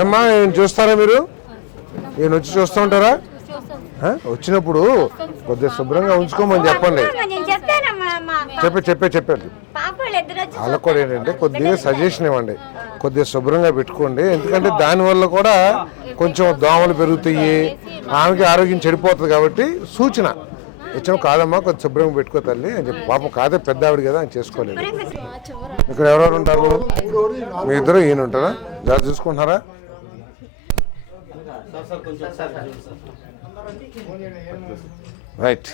ఏమ్మా చూస్తారా మీరు? ఈయన వచ్చి చూస్తూ ఉంటారా? వచ్చినప్పుడు కొద్దిగా శుభ్రంగా ఉంచుకోమని చెప్పండి. చెప్పండి వాళ్ళకు కూడా ఏంటంటే కొద్దిగా సజెషన్ ఇవ్వండి, కొద్దిగా శుభ్రంగా పెట్టుకోండి. ఎందుకంటే దానివల్ల కూడా కొంచెం దోమలు పెరుగుతాయి, ఆమెకి ఆరోగ్యం చెడిపోతుంది. కాబట్టి సూచన ఇచ్చాము. కాదమ్మా కొద్ది శుభ్రంగా పెట్టుకో తల్లి అని చెప్పి. పాపం కాదే పెద్ద ఆవిడ కదా అని చేసుకోలేదు. ఇక్కడ ఎవరెవరు ఉంటారు? మీ ఇద్దరు ఈయన ఉంటారా? జాగ్రత్త చూసుకుంటున్నారా? రైట్.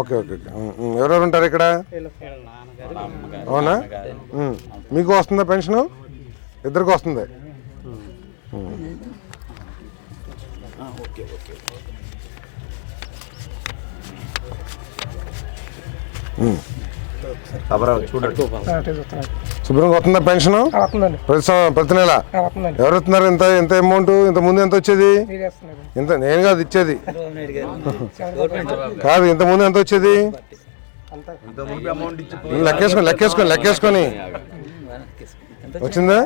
Okay okay okay. ఎవరెవరు ఉంటారు ఇక్కడ? అవునా? మీకు వస్తుందా పెన్షను? ఇద్దరికి వస్తుంది. శుభ్రంగా వస్తుందా పెన్షన్? ప్రతి నెల ఎవరు వస్తున్నారు? ఎంత అమౌంట్? ఇంత ముందు ఎంత వచ్చేది? ఇంత నేను కాదు ఇచ్చేది కాదు, ఇంత ముందు ఎంత వచ్చేది? లెక్కేసుకొని వచ్చిందా?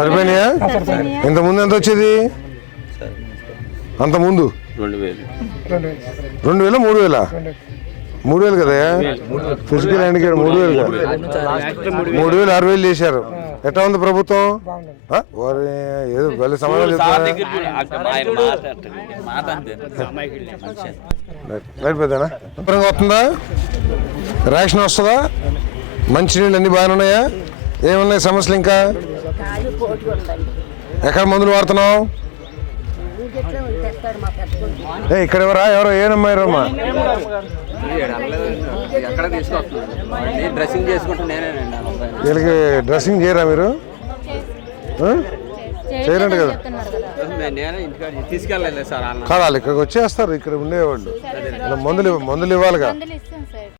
సరిపోయినాయా? ఇంత ముందు ఎంత వచ్చేది? అంత ముందు 2000 3000 కదా? ఫిజికల్ హ్యాండిక్యాప్ 3000 కదా? 3000 6000 చేశారు. ఎట్లా ఉంది ప్రభుత్వం? ఏదో వెళ్ళి సమాధానం చెప్తారా? రైట్ పెద్దనా? శుభ్రంగా వస్తుందా? రేషన్ వస్తుందా? మంచినీళ్ళు అన్ని బాగానే ఉన్నాయా? ఏమున్నాయి సమస్యలు? ఇంకా ఎక్కడ మందులు వాడుతున్నావు? ఇక్కడ ఎవరో ఏనమ్మారమ్మా? వీళ్ళకి డ్రెస్సింగ్ చేయరా మీరు? చేయరంట కదా? కాదు, ఇక్కడికి వచ్చేస్తారు. ఇక్కడ ఉండేవాళ్ళు మందులు ఇవ్వాలిగా.